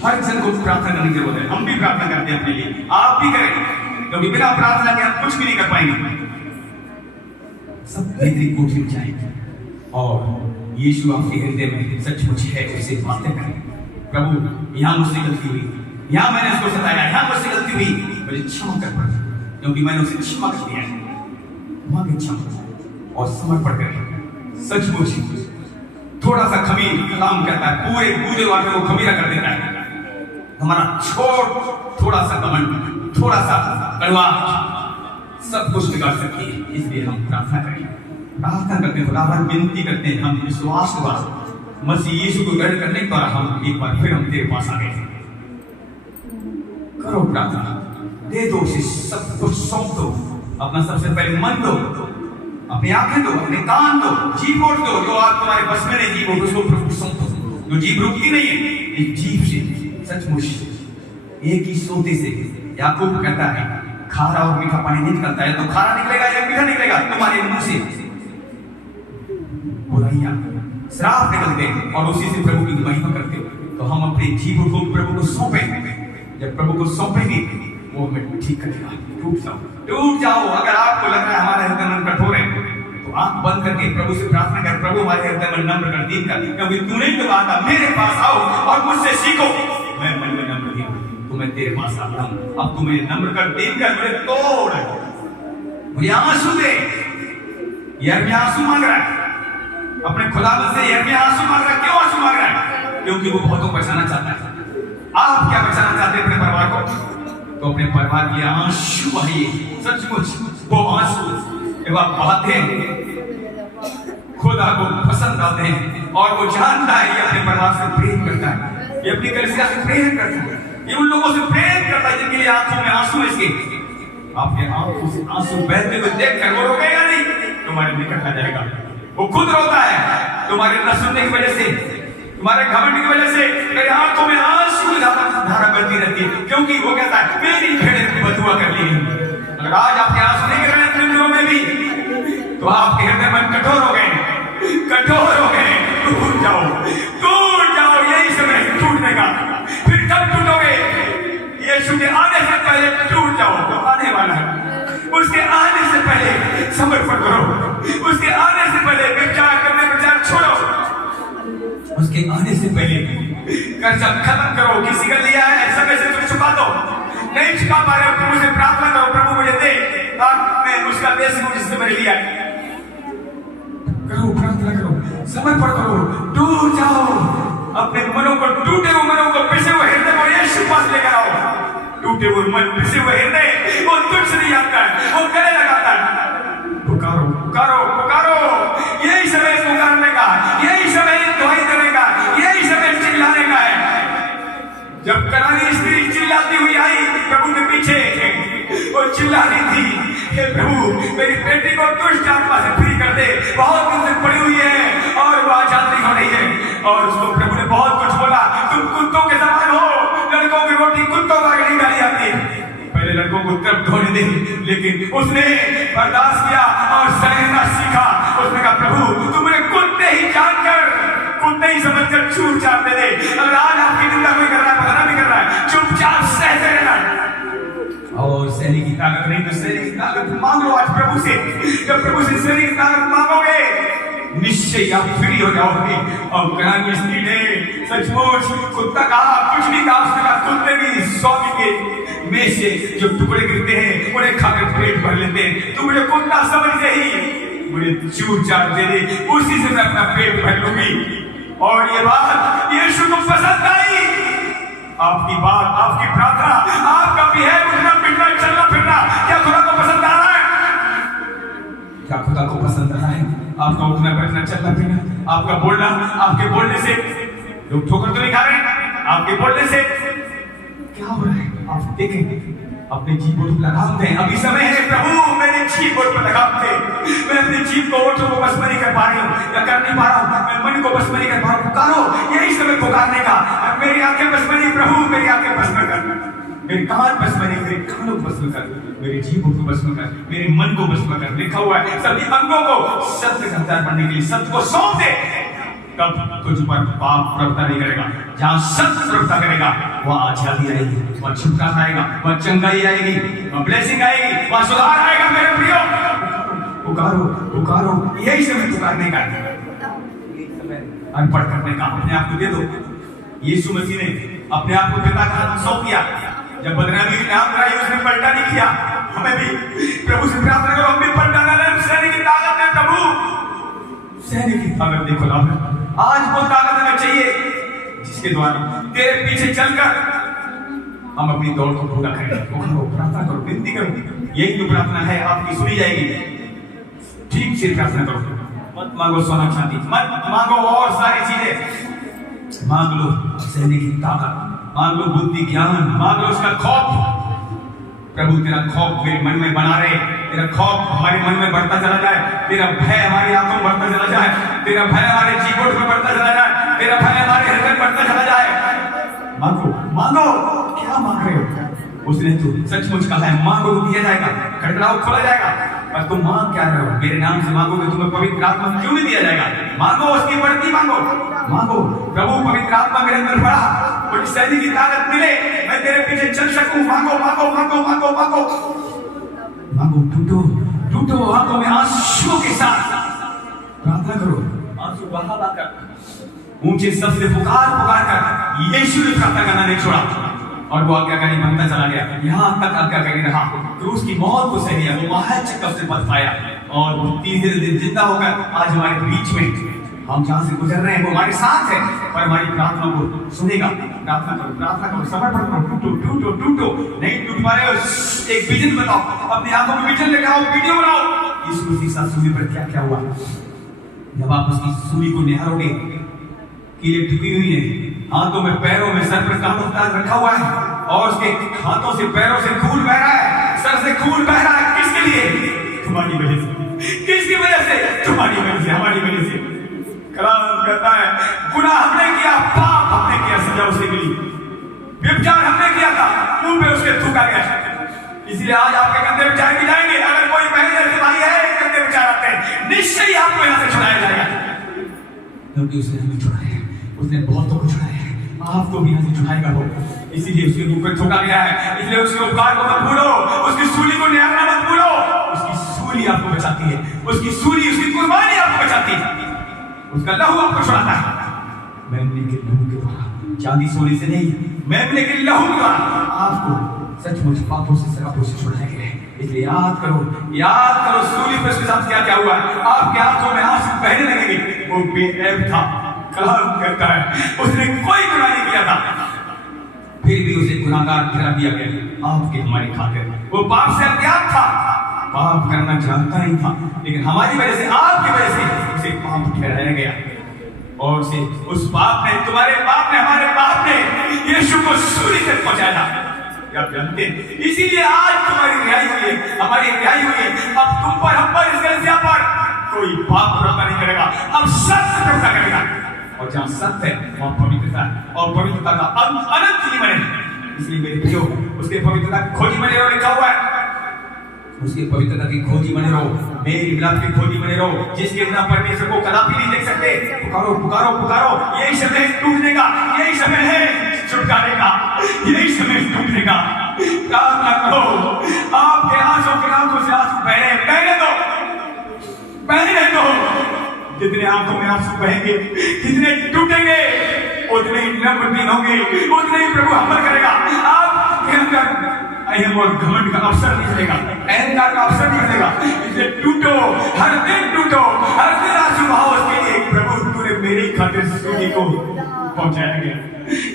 हर जन को प्रार्थना करने की जरूरत है। हम भी प्रार्थना करते हैं अपने लिए, आप भी करें, क्योंकि बिना प्रार्थना के हम कुछ भी नहीं कर पाएंगे। सब भीतरी कोठरी में जाएंगे और यीशु आपके हृदय में सचमुच है, उससे बातें करें। प्रभु यहाँ मुझसे गलती हुई, यहाँ मैंने उसको सताया, यहाँ मुझसे गलती हुई, मुझे क्षमा कर पड़ा, क्योंकि मैंने उसे क्षमा कर दिया है। मांगे क्षमा और समर्पण करें। सचमुच थोड़ा सा खमीर काम करता है, पूरे पूरे वाक्य को खमीरा कर देता है। हमारा छोट थोड़ा सा घमंड, थोड़ा सा कड़वा सब कुछ बिगाड़ सकती है। इसलिए हम प्रार्थना करें, प्रार्थना करते हैं, खुदावन विनती करते हैं, हम विश्वास के बाद मसीह यीशु को ग्रहण करने के द्वारा हम एक बार फिर हम तेरे पास आ गए। करो प्रार्थना, दे दो उसे, सब कुछ सौंप दो। अपना सबसे पहले मन दो, अपनी आंखें दो, अपने कान दो, जीभ उठ दो। जो आप तुम्हारे बस में नहीं जीभ उसको प्रभु सौंप दो। जो जीभ रुकती नहीं है, इस जीभ से सचमुच एक ही सोते से याकूब कहता है खारा और मीठा पानी नहीं निकलता है, तो खारा निकलेगा या मीठा निकलेगा तुम्हारे मुंह से। बुराइयां श्राप निकलते हैं और उसी से प्रभु की महिमा करते हो। तो हम अपने जीभ को प्रभु को सौंपेंगे। जब प्रभु को सौंपेंगे वो हमें ठीक करेगा। टूट जाओ। अगर आपको लग रहा है हमारा हृदय मन कठोर है, तो आंख बंद करके प्रभु से प्रार्थना कर, प्रभु हमारे हृदय मन नम्र कर, दीन कर, क्योंकि तूने तो कहा मेरे पास आओ और मुझसे सीखो, मैं मन में नम्र हूं, तो मैं तेरे पास आता हूं। अब तू मुझे नम्र कर, दीन कर, मुझे तोड़, मुझे आंसू दे। यिर्मयाह आंसू मांग रहा है अपने खुदावंद से। यिर्मयाह आंसू मांग रहा है। क्यों आंसू मांग रहा है? क्योंकि वो बहुतों को बचाना चाहता है। आप क्या बचाना चाहते हैं अपने परिवार को? तो अपने परिवार के आंसू बहाइए। सचमुच वो आंसू जब आप बहाते हैं, खुदा को पसंद आते हैं और वो जानता है ये अपने परिवार से प्रेम करता है, ये अपनी कलीसिया से प्रेम करता है, ये उन लोगों से प्रेम करता है जिनके लिए आंखों में आंसू है। इसके आपके आंखों से आंसू बहते हुए देखकर वो रोकेगा नहीं, तुम्हारे निकट आ जाएगा। वो खुद रोता है तुम्हारे न सुनने की वजह से, तुम्हारे घमंड की वजह से। तेरे आंखों में आंसू की धारा बहती रहती है, क्योंकि वो कहता है मेरी भेड़ें बदुआ कर ली। अगर आज आपके आंसू नहीं गिर रहे हैं तुम लोगों में भी, तो आपके हृदय मन कठोर हो गए, कठोर हो गए। टूट जाओ, टूट जाओ। यही समय टूटने का। फिर कब टूटोगे? यीशु के आने से पहले टूट जाओ। तो आने वाला है, उसके आने से पहले समर्पण करो, उसके आने से पहले विचार करने विचार छोड़ो, उसके आने से पहले कर्जा खत्म करो। किसी का लिया है समय से तुम चुका दो, नहीं चुका पा रहे हो, प्रभु से प्रार्थना करो, प्रभु मुझे दे ताकि मैं उसका दे सकूं जिससे मैंने लिया है। करो, प्रार्थना करो, समर्पण करो, टूट जाओ। अपने मनों को, टूटे हुए मनों को, पिसे हुए हृदय को यीशु पास लेकर आओ। टूटे हुए मन, पिसे हुए हृदय वो तुझसे नहीं आता है, वो गले लगाता है। पुकारो, पुकारो, पुकारो। यही समय पुकारने का, यही समय दुहाई देने का, यही समय चिल्लाने का है। जब कनानी स्त्री चिल्लाती हुई आई प्रभु के पीछे, वो चिल्ला रही थी हे प्रभु मेरी बेटी को दुष्ट आत्मा से फ्री कर दे, बहुत दिन से पड़ी हुई है और वो आजाद नहीं हो रही है। और उसको प्रभु ने बहुत कुछ बोला, तुम कुत्तों के समान हो, लड़कों की रोटी कुत्तों का नहीं डाली जाती है। पहले लड़कों को तब धोने दे, लेकिन उसने बर्दाश्त किया और सहना सीखा। उसने कहा प्रभु तुम मुझे कुत्ते ही जानकर, कुत्ते ही समझकर छूट छाट दे दे। अगर आज आपकी निंदा कोई कर रहा है, बदला भी कर रहा है, चुपचाप सहते रहना। और सहने की ताकत नहीं तो सहने की ताकत मांग लो आज प्रभु से। जब प्रभु से सहने की ताकत मांगोगे निश्चय आप फ्री हो जाओगे। और कनानी स्त्री ने सचमुच कुत्ता कहा, कुछ नहीं कहा, उसने कहा कुत्ते भी स्वामी के में से जो टुकड़े गिरते हैं उन्हें खाकर पेट भर लेते हैं। तू मुझे कुत्ता समझ गई, मुझे चूर चाट दे दे, उसी से मैं अपना पेट भर लूंगी। और ये बात यीशु को पसंद आई। आपकी बात, आपकी प्रार्थना, आपका बिहेव, उठना फिरना, चलना फिरना, क्या खुदा को पसंद आ रहा है? क्या खुदा को पसंद आ रहा है? आपका उठना बैठना, चलना फिरना, आपका बोलना, आपके बोलने से लोग ठोकर तो नहीं खा रहे? आपके बोलने से क्या हो रहा है? आप देखें, अपने जीभ को लगाम दें। अभी समय है प्रभु मेरे जीभ को लगाम दे। मैं अपने जीभ को, ओठों को बस नहीं कर पा रही हूँ या कर नहीं पा रहा हूँ, मैं मन को बस नहीं कर पा रहा हूँ। पुकारो, यही समय पुकारने का। मेरी आंखें बस नहीं प्रभु, मेरी आंखें बस कर, मेरे कान बस नहीं, मेरे कानों को बस कर, मेरे जीभ को बस कर, मेरे मन को बस कर। लिखा हुआ है सभी अंगों को सत्य का हथियार बनने के लिए सत्य को सौंप दे। तब तुझ पर पाप प्रभुता नहीं करेगा। जहाँ सत्य प्रभुता करेगा वहाँ आजादी आएगी, वहाँ छुटकारा आएगा, वहाँ चंगाई आएगी, वहाँ ब्लेसिंग आएगी, वहाँ सुधार आएगा। मेरे प्रियो पुकारो पुकारो, यही समय पुकारने का, अर्पण करने का, अपने आप को दे दो। यीशु मसीह ने अपने आप को पिता का हाथ सौंप दिया। जब बदनामी नाम कराई उसने पलटा नहीं किया। हमें भी प्रभु से प्रार्थना करो, हम भी पलटा ना लें। सहने की ताकत है प्रभु, सहने की ताकत देखो ना। आज वो ताकत हमें चाहिए जिसके द्वारा तेरे पीछे चलकर हम अपनी दौड़ को पूरा करेंगे। प्रार्थना करो, विनती करो, यही तो प्रार्थना है, आपकी सुनी जाएगी। ठीक से प्रार्थना करो, मत मांगो सोना शांति, मत मांगो और सारी चीजें, मांग लो सहने की ताकत, मांग लो बुद्धि ज्ञान, मांग लो उसका खौफ। प्रभु तेरा खौफ मेरे मन में बना रहे, तेरा खौफ हमारे मन में बढ़ता चला जाए, तेरा भय हमारी आंखों में बढ़ता चला जाए, तेरा भय हमारे जीवन में बढ़ता चला जाए, तेरा भय हमारे हृदय में बढ़ता चला जाए। मांगो मांगो, क्या मांग रहे हो? उसने तो सचमुच कहा है, मांगो तो दिया जाएगा, खटखटाओ खोला जाएगा। पर तुम मांग क्या रहे हो? मेरे नाम से मांगोगे तुम्हें पवित्र आत्मा क्यों नहीं दिया जाएगा? मांगो, उसकी बढ़ती मांगो, मांगो प्रभु पवित्र आत्मा मेरे अंदर बढ़ा, मुझे सहने की ताकत मिले, मैं तेरे पीछे चल सकूं। मांगो मांगो मांगो मांगो मांगो मांगो, टूटो टूटो, आंखों में आंसुओं के साथ प्रार्थना करो, आंसू बहा बहाकर ऊंचे शब्द से पुकार पुकार कर यीशु ने प्रार्थना करना नहीं छोड़ा और वो आज्ञाकारी बनता चला गया। यहाँ तक आज्ञाकारी रहा, क्रूस की मौत को सह लिया, वो महाचक्र से बच पाया और वो तीसरे दिन जिंदा होकर आज हमारे बीच में, हम जहाँ से गुजर रहे हैं वो हमारे साथ है और हमारी प्रार्थना को सुनेगा। प्रार्थना करो, समर्पण करो, टूटो टूटो टूटो, नहीं टूट पा रहे हो एक विजन बताओ, अपनी आंखों में विजन लेकर आओ, वीडियो बनाओ। यीशु मसीह साथ सूली पर क्या क्या हुआ, जब आप उसकी सूली को निहारोगे, कीलें ठुकी हुई है, हाथों में पैरों में सर पर कांटा रखा हुआ है और उसके हाथों से पैरों से खून बह रहा है, सर से खून बह रहा है। किसके लिए? तुम्हारी वजह से। किसकी वजह से? तुम्हारी वजह से, हमारी वजह से। कलाम कहता है गुनाह हमने किया, पाप हमने किया, सजा उसे मिली, व्यभिचार हमने किया था, मुंह पे उसके थूका गया। इसलिए आज आपके कंधे विचार भी जाएंगे। अगर कोई बहन ऐसे भाई है कंधे विचार आते हैं, निश्चय ही आपको यहाँ से छुड़ाया जाएगा, क्योंकि उसने हमें छुड़ाया है, उसने बहुतों को छुड़ाया है, आपको भी यहाँ से छुड़ाएगा वो। इसीलिए उसके मुंह पे थूका गया है, इसलिए उसके उपकार को मत भूलो, उसकी सूली को निहारना मत भूलो। उसकी सूली आपको बचाती है, उसकी सूली, उसकी कुर्बानी आपको बचाती है, उसका लहू आपको छुड़ाता है। मेमने के लहू के द्वारा, चांदी सोने से नहीं, मेमने के लहू के द्वारा आपको सचमुच पापों से शराबों से छुड़ाया गया है। इसलिए याद करो सूली पर उसके साथ क्या क्या हुआ। आपके आंखों में आंसू बहने लगेंगे। वो बेऐब था, कलाम कहता है उसने कोई गुनाह नहीं किया था, फिर भी उसे गुनाहगार ठहरा दिया गया आपके हमारी खातिर। वो पाप से अज्ञात था, पाप करना जानता नहीं था, लेकिन हमारी वजह से, आपकी वजह से उसे पाप ठहराया गया और उसे उस पाप ने, तुम्हारे पाप ने, हमारे पाप ने यीशु को सूली तक पहुंचाया। आप जानते हैं, इसीलिए आज तुम्हारी रिहाई हुई है, हमारी रिहाई हुई है। अब तुम पर, हम पर, इस कलीसिया पर कोई पाप प्रभुता नहीं करेगा, अब सत्य प्रभुता करेगा। और जहाँ सत्य है वहाँ पवित्रता है और पवित्रता का अनंत जीवन है। इसलिए मेरे प्रियो, उसके पवित्रता की खोजी बने रहो, लिखा हुआ है, उसके पवित्रता की खोजी बने रहो, मेरी मिलाप की खोजी बने रहो, जिसके बिना परमेश्वर को कदापि नहीं देख सकते। पुकारो पुकारो पुकारो, यही समय टूटने का, यही समय है छुटकारे का, यही समय टूटने का। प्रार्थना करो, आपके आंसू के आंखों से आंसू बहने दो, बहने दो। जितने आंखों में आंसू बहेंगे, जितने टूटेंगे, उतने ही नम्र दिन होंगे, उतने ही प्रभु हमल करेगा। आपके अंदर और घमंड का अवसर नहीं मिलेगा, अहंकार का अवसर नहीं मिलेगा। इसलिए टूटो, हर दिन टूटो, हर दिन आंसू बहाओ उसके लिए। प्रभु तूने मेरे ही खातिर सूली को पहुंचाया गया,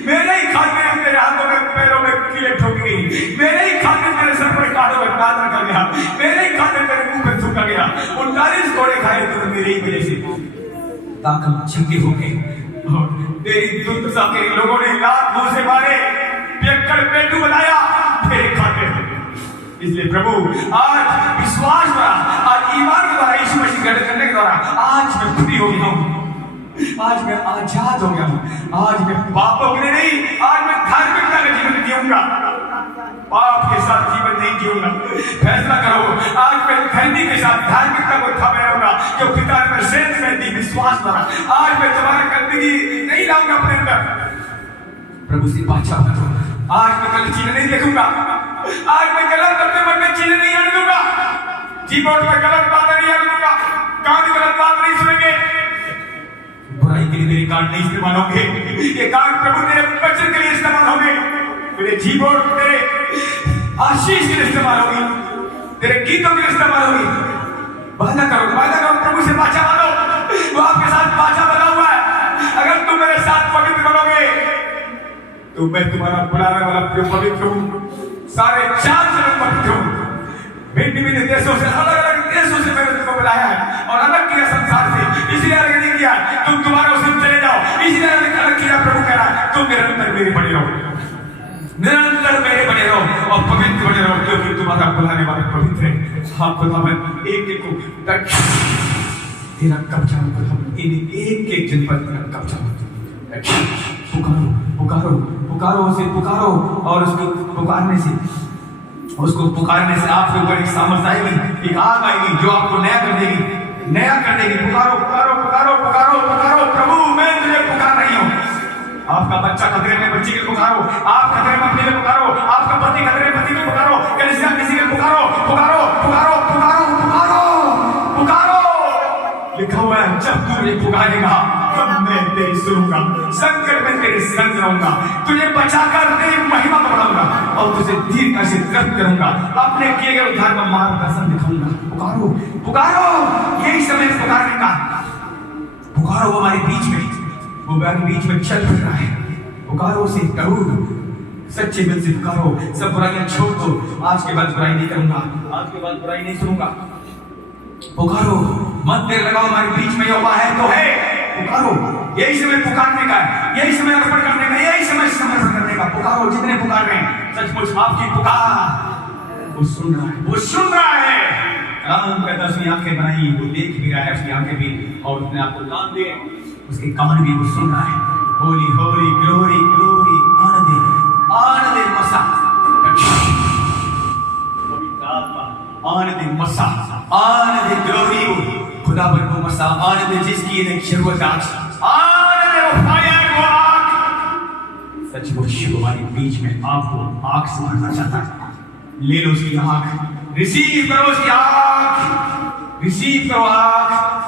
मेरे ही खातिर तेरे हाथों में पैरों में कीलें ठोकी गई, मेरे ही खातिर तेरे सर पर कांटों में दाग रखा गया, मेरे ही खातिर तेरे मुंह पे थूका गया, 39 कोड़े खाए तूने मेरी ही वजह से, ताकि हम चंगे हो गए। और तेरी दुष्टता के लोगों ने लात मुंह से मारे, पियक्कड़ पेटू बनाया तेरे खातिर। इसलिए प्रभु आज विश्वास द्वारा, आज ईमान के द्वारा, यीशु मसीह ग्रहण करने के द्वारा आज मैं फ्री हो गया हूँ, आज मैं आजाद हो गया हूँ। आज मैं पापों के लिए नहीं, आज मैं धार्मिकता का जीवन जीऊंगा, पाप के साथ जीवन नहीं जीऊंगा। फैसला करो, आज मैं धर्मी के साथ धार्मिकता को थामे रहूंगा, जो पिता ने सेंस में दी विश्वास द्वारा। आज मैं तुम्हारे नहीं लाऊंगा अपने अंदर। प्रभु से बाचा बनो। आज मैं गलत चीजें नहीं देखूंगा। आज मैं गलत अपने मन में चीजें नहीं आने दूंगा। कीबोर्ड पर गलत बातें नहीं आने दूंगा। कान गलत बात नहीं सुनेंगे। बुराई के लिए मेरे कान नहीं इस्तेमाल होंगे। ये कान प्रभु तेरे वचन के लिए इस्तेमाल होंगे। मेरे कीबोर्ड तेरे आशीष के लिए इस्तेमाल होगी। तेरे गीतों के लिए इस्तेमाल होगी। वादा करो प्रभु से बाचा बनो। वो आपके साथ बाचा बना हुआ है। अगर तुम मेरे साथ पवित्र बनोगे तो मैं तुम्हारा बुलाने वाला पवित्र हूँ। सारे 4 जन्म पवित्र हूँ। भिन्न देशों से अलग-अलग देशों से मैंने तुमको बुलाया है और अलग किया संसार से। इसलिए अलग नहीं किया तुम दोबारा उसे चले जाओ। इसलिए अलग किया। प्रभु कह रहा है तुम निरंतर मेरे बने रहो। निरंतर मेरे बने रहो और पवित्र बने रहो क्योंकि तुम्हारा बुलाने वाला पवित्र है। हाँ खुदावन एक को तेरा कब्जा हो। इन एक जनपद तेरा कब्जा हो। पुकारो उसे पुकारो और उसको पुकारने से आपके ऊपर एक सामर्थ आएगी, एक आग आएगी जो आपको नया कर देगी। पुकारो प्रभु मैं तुझे पुकार रही हूँ। आपका बच्चा खतरे में बच्ची के पुकारो। आप खतरे में अपने लिए पुकारो। आपका पति खतरे में पति को पुकारो। कलीसिया किसी के पुकारो। लिखा हुआ है जब तू मुझे पुकारेगा तब मैं तेरी सुनूंगा। संकट में तेरे संग रहूंगा। तुझे बचाकर तेरी महिमा बढ़ाऊंगा और तुझे दीर्घ से तृप्त करूंगा। अपने किए गए उद्धार का मार्गदर्शन दिखाऊंगा। पुकारो यही समय पुकारने का। पुकारो वो हमारे बीच में चल रहा है। पुकारो उसे जरूर सच्चे दिल से पुकारो। सब बुराइयां छोड़ दो। आज के बाद बुराई नहीं करूंगा। आज के बाद बुराई नहीं सुनूंगा। पुकारो मत देर लगाओ। हमारे बीच में यहोवा है तो है। पुकारो यही समय पुकारने का है। यही समय अर्पण करने का। यही समय समर्पण करने का। पुकारो जितने पुकार रहे हैं सचमुच आपकी पुकार वो सुन रहा है। राम कहता उसकी आंखें बनाई वो देख भी रहा है। उसकी आंखें भी और उसने आपको कान दिए उसके कान भी वो सुन रहा है। होली होली ग्लोरी ग्लोरी आनंद मसा आनंद ग्लोरी खुदावन को मसा आनंद जिसकी एक शुरुआत आनंद फायर वो आग। सचमुच हमारे बीच में आपको आग से भरना चाहता है। ले लो उसकी आग। रिसीव करो उसकी आग।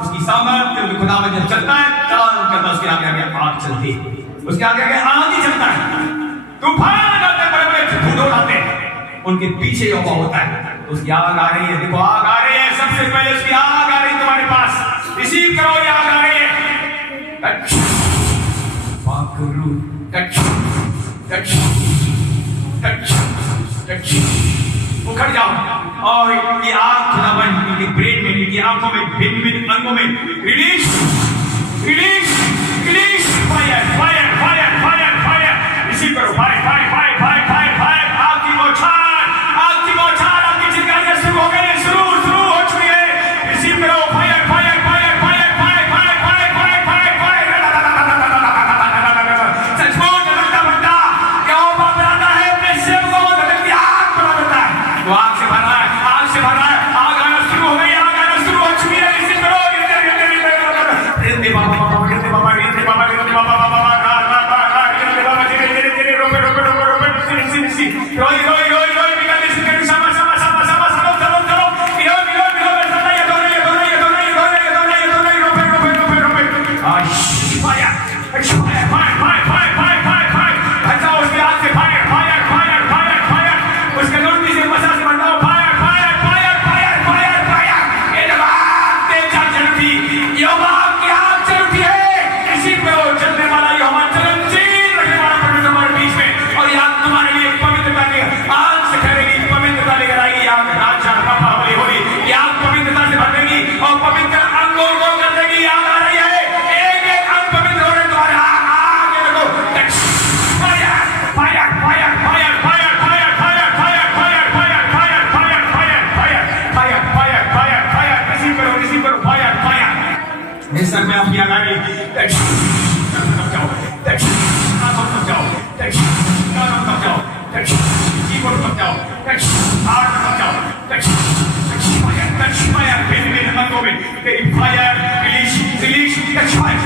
उसकी सामर्थ्य खुदावन जब चलता है कान करता उसके आगे आग चलती है। उसके आगे आंधी चलता है। तूफान आते बड़े धूलों आते उनके पीछे यहोवा होता है। उसकी आग आ रही है। देखो आग आ रही है। सबसे पहले उसकी आग आ रही है तुम्हारे पास। रिसीव करो ये आग आ रही है। उखड़ जाओ और ये आग खुदावन इनके ब्रेन में इनकी आंखों में भिन्न अंगों में रिलीज फायर रिसीव करो। फायर आग की बौछार आपकी चिंगारियां शुरू हो गई। शुरू हो चुकी है। रिसीव करो फायर सचमुच धड़कता यहोवा बनाता है अपने सेवकों को। धड़कती आग बना देता है। वो आग से भरा है। आग आना शुरू हो गई। आग आना शुरू हो चुकी है। रिसीव करो। सर में आपकी आगामी fire, release, catch fire,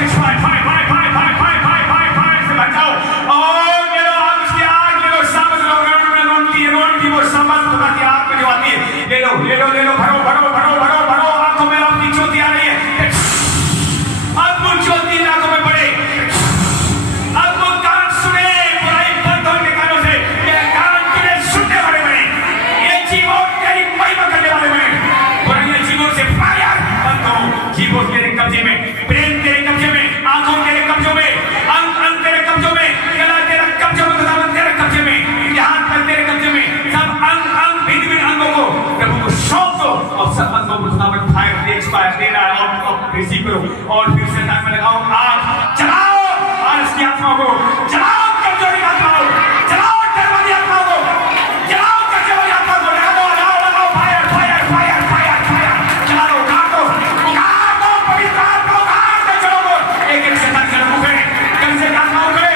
लो भरो भरो भरो भरो भरो आंखों में अपनी ज्योति आ रही है अद्भुत ज्योति आंखों में पड़े अद्भुत कान सुने बुराई बंद होने कानों से ये कान तुझे सुनने वाले बने ये जीवन तेरी महिमा करने वाले बने बुराई जीवन से फायर बंद हो जीवन तेरे कब्जे में प्रेम तेरे कब्जे में आंखों तेरे कब्जों में अंग तेरे कब्जों में गला तेरे कब्जों में खुदावंद तेरे कब्जे में हाथ पर तेरे कब्जे में सब अंग भिन्न अंगों को प्रभु को सौंप दो और सब अंगों को खुदावंद फायर एक्सपायर दे रहा है और रिसीव करो और फिर से टाइम में लगाओ आग चलाओ आलस की आत्माओं को चलाओ कमजोरी आत्माओं चलाओ डरवाली आत्माओं को चलाओ कब्जे वाली आत्माओं को लगाओ fire fire fire fire fire चला दो उखाड़ दो पवित्र आत्मा उखाड़ दो चलो एक एक शैतान के लोग उखड़े कम से आत्मा उखड़े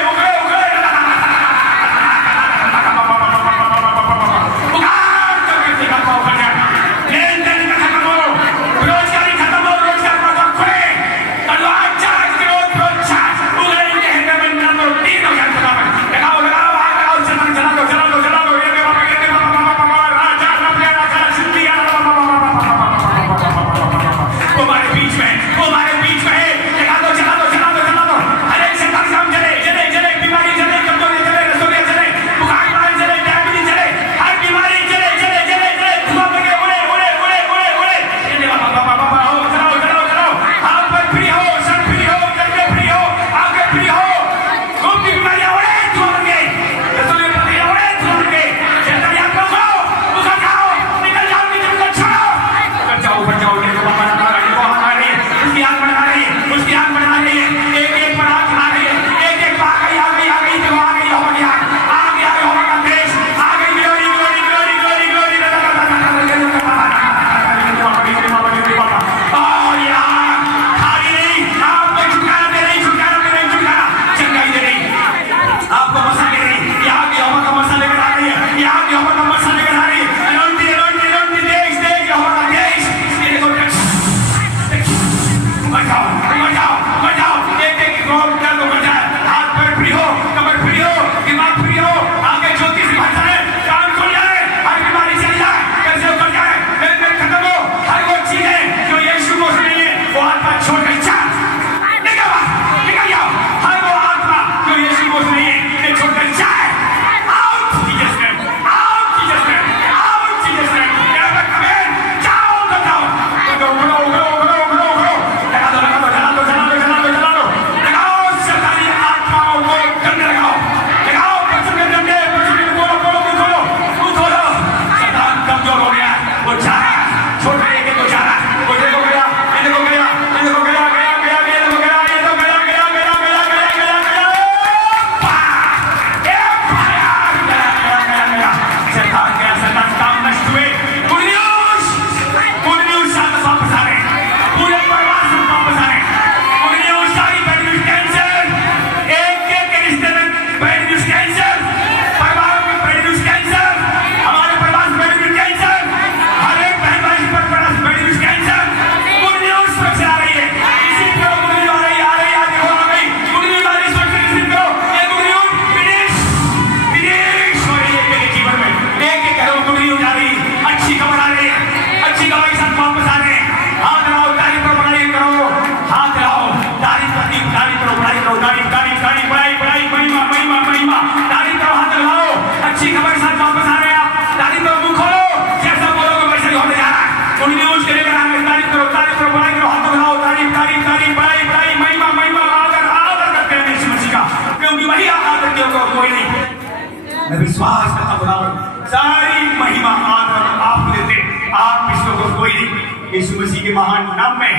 मैं विश्वास करता हूं सारी महिमा आदर आपको देते आप इसको कोई नहीं यीशु मसीह के महान नाम में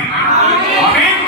आमीन।